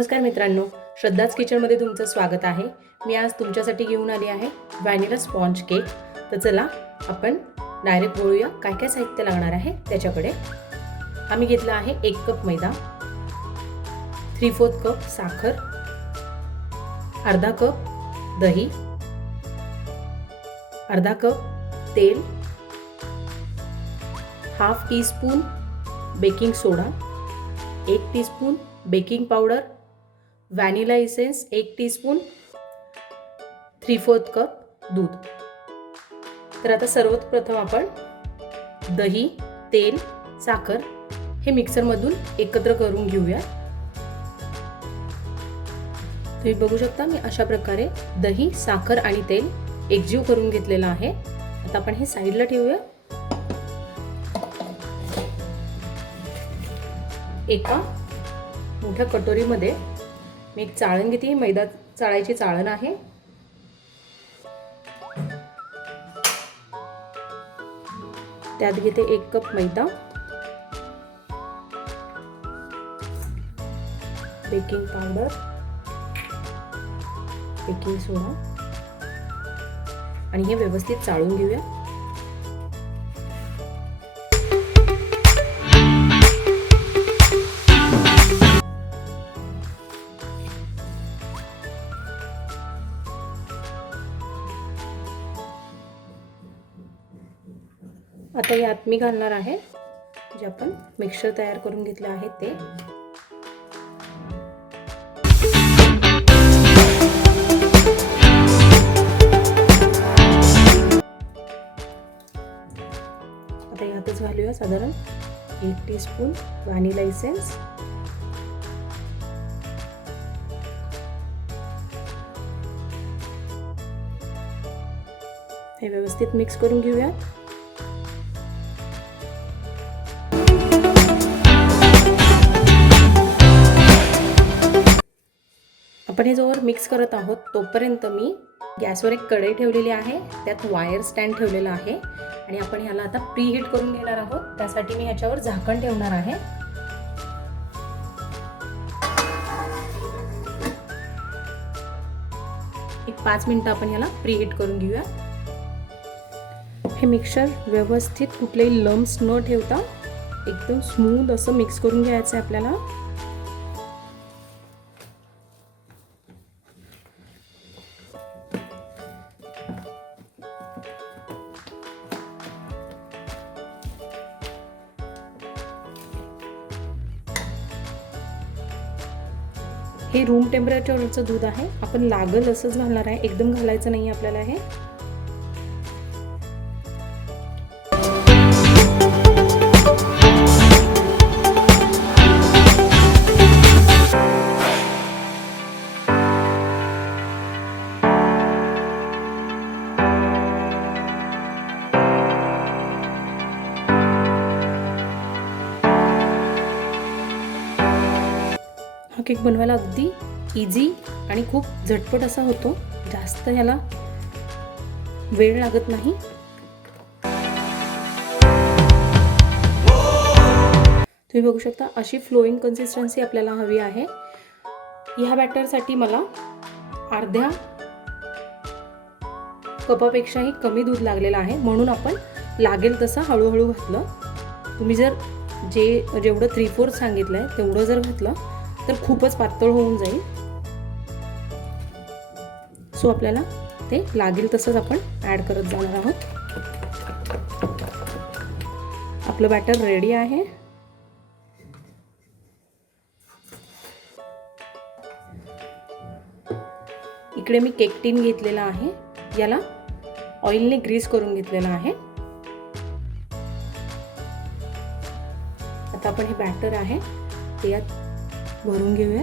नमस्कार मित्रांनो, श्रद्धाज किचनमध्ये तुमचं स्वागत आहे। मी आज तुमच्यासाठी घेऊन आली आहे व्हॅनिला स्पॉन्ज केक। तर चला आपण डायरेक्ट बोलूया काय काय साहित्य लागणार आहे त्याच्याकडे। आम्ही घेतला आहे 1 कप मैदा, 3/4 कप साखर, अर्धा कप दही, अर्धा कप तेल, हाफ टीस्पून बेकिंग सोडा, 1 teaspoon baking powder, vanilla essence 1 teaspoon, 3/4 cup दूध। तर आता सर्वप्रथम आपण दही, तेल, साखर हे मिक्सरमधून एकत्र करून घेऊया। तुम्ही बघू शकता मी अशा प्रकारे दही, साखर आणि तेल एकजीव करून घेतलेला आहे। आता आपण हे साईडला ठेवूया। एका मोठ्या कटोरीमध्ये मी एक चाळण घेते, मैदा चाळायची चाळण आहे। त्यात घेते 1 कप मैदा, बेकिंग पावडर, बेकिंग सोडा आणि हे व्यवस्थित चाळून घेऊया। आता यात मी घालणार आहे जे आपण मिक्सचर तयार करून घेतले आहे ते। आता यातच घालूया साधारण 1 टीस्पून व्हॅनिला इसेन्स, हे व्यवस्थित मिक्स करून घेऊया। आपण हे जोवर मिक्स करत आहोत तोपर्यंत मी गॅसवर एक कढई ठेवलेली आहे, त्यात वायर स्टँड ठेवलेला आहे आणि आपण ह्याला आता प्री हीट करून घेणार आहोत। त्यासाठी मी ह्याच्यावर झाकण ठेवणार आहे। एक 5 मिनिटं आपण ह्याला प्री हीट करून घेऊया। हे मिक्सचर व्यवस्थित कुठलेही लम्प्स न ठेवता एकदम स्मूथ असं मिक्स करून घ्यायचं आहे आपल्याला। हे रूम टेम्परेचरचं दूध आहे, आपण लागल असंच घालणार आहे, एकदम घालायचं नाही आपल्याला। हे हा केक बनवायला अगदी इझी आणि खूप झटपट असा होतो, जास्त याला वेळ लागत नाही। तुम्ही बघू शकता अशी फ्लोइंग कन्सिस्टन्सी आपल्याला हवी आहे। ह्या बॅटरसाठी मला अर्ध्या कपापेक्षाही कमी दूध लागलेलं आहे, म्हणून आपण लागेल तसं हळूहळू घातलं। तुम्ही जर जेवढं 3/4 सांगितलंय तेवढं जर घातलं तर खूपच पातळ होऊन जाईल। सो आपल्याला ते लागेल तसंच आपण ॲड करत जाणार आहोत। आपलं बॅटर रेडी आहे। इकडे मी केक टीन घेतलेला आहे, याला ऑइलने ग्रीस करून घेतलेला आहे। आता आपण हे बॅटर आहे ते यात भरून घेऊया।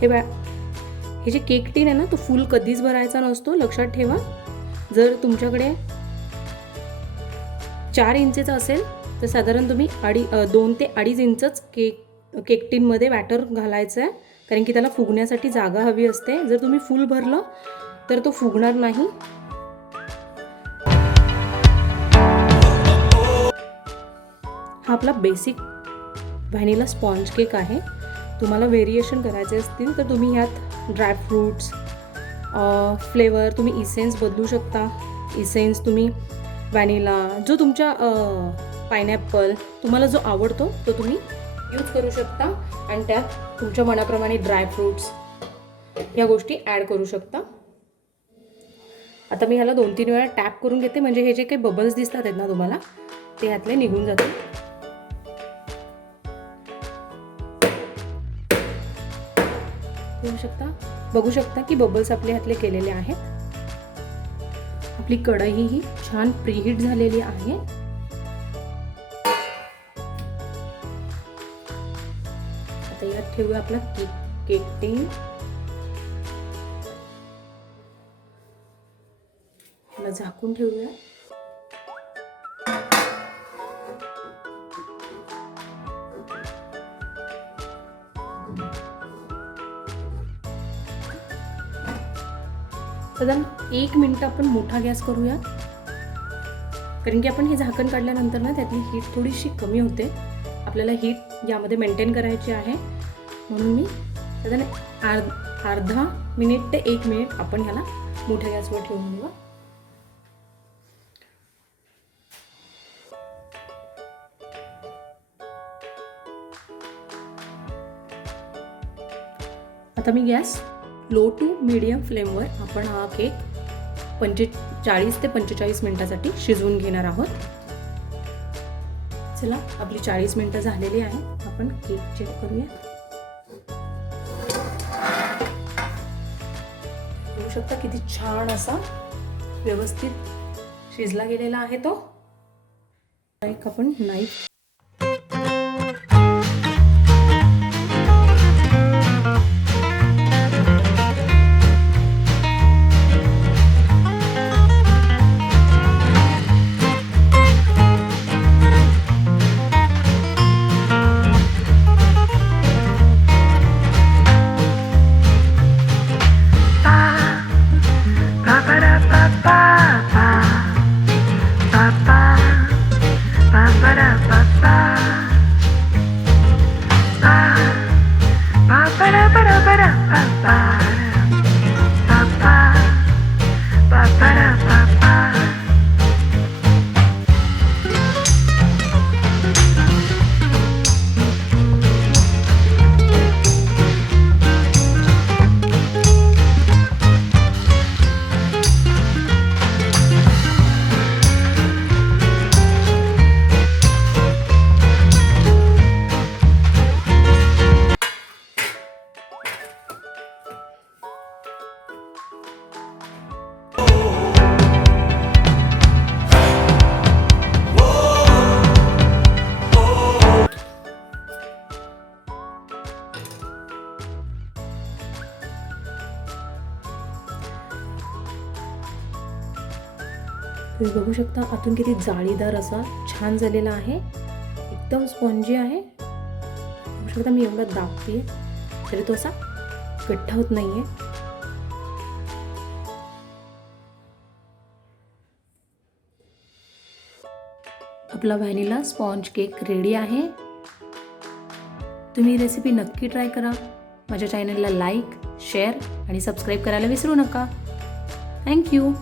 हे जे केक टीन आहे ना तो फुल कधीच भरायचा नसतो, लक्षात ठेवा। जर तुमच्याकडे 4 इंचेचा असेल तर साधारण तुम्ही 2 ते 2.5 इंचच केक टीन मध्ये बॅटर घालायचं आहे, कारण की त्याला फुगण्यासाठी जागा हवी असते। जर तुम्ही फुल भरलं तर तो फुगणार नाही। हा आपला बेसिक व्हॅनिला स्पॉन्ज केक आहे। तुम्हाला व्हेरिएशन करायचे असतील तर तुम्ही ह्यात ड्रायफ्रूट्स, फ्लेवर, तुम्ही इसेन्स बदलू शकता. इसेन्स तुम्ही व्हॅनिला, जो तुमच्या पायनॅपल तुम्हाला जो आवडतो तो तुम्ही यूज करू शकता आणि त्यात तुमच्या मनाप्रमाणे ड्रायफ्रूट्स या गोष्टी ॲड करू शकता. आता मी ह्याला 2-3 वेळा टॅप करून घेते, म्हणजे हे जे काही बबल्स दिसतात आहेत ना तुम्हाला, ते ह्यातले निघून जातील. बघू शकता की बबल्स आपले ह्यातले केलेले आहेत. आपली कढई ही छान प्रीहीट झालेली आहे. आता यात ठेवूया आपला केक टीन. ह्याला झाकून ठेवूया. साधारण 1 मिनिट आपण मोठा गॅस करूया, कारण की आपण हे झाकण काढल्यानंतर ना त्यातली हीट थोडीशी कमी होते. आपल्याला हीट यामध्ये मेंटेन करायची आहे, म्हणून मी साधारण अर्धा मिनिट ते 1 मिनिट आपण ह्याला मोठ्या गॅसवर ठेवून देऊ. आता मी गॅस लो टू मीडियम फ्लेमवर आपण हा केक 40 ते 45 मिनिटासाठी शिजवून घेणार आहोत. चला, आपली 40 मिनिटं झालेली आहेत. आपण केक चेक करूया. बघू शकता किती छान असा व्यवस्थित शिजला गेलेला आहे तो. एक आपण नाईफ तुम्ही बघू शकता आतून किती जाळीदार असा छान झालेला आहे, एकदम स्पॉन्जी आहे. बघू शकता मी एवढा दाबते तरी तो असा गठ्ठा होत नाहीये. आपला व्हॅनिला स्पॉन्ज केक रेडी आहे. तुम्ही रेसिपी नक्की ट्राय करा. माझ्या चॅनलला लाईक, शेअर आणि सबस्क्राईब करायला विसरू नका. थँक्यू.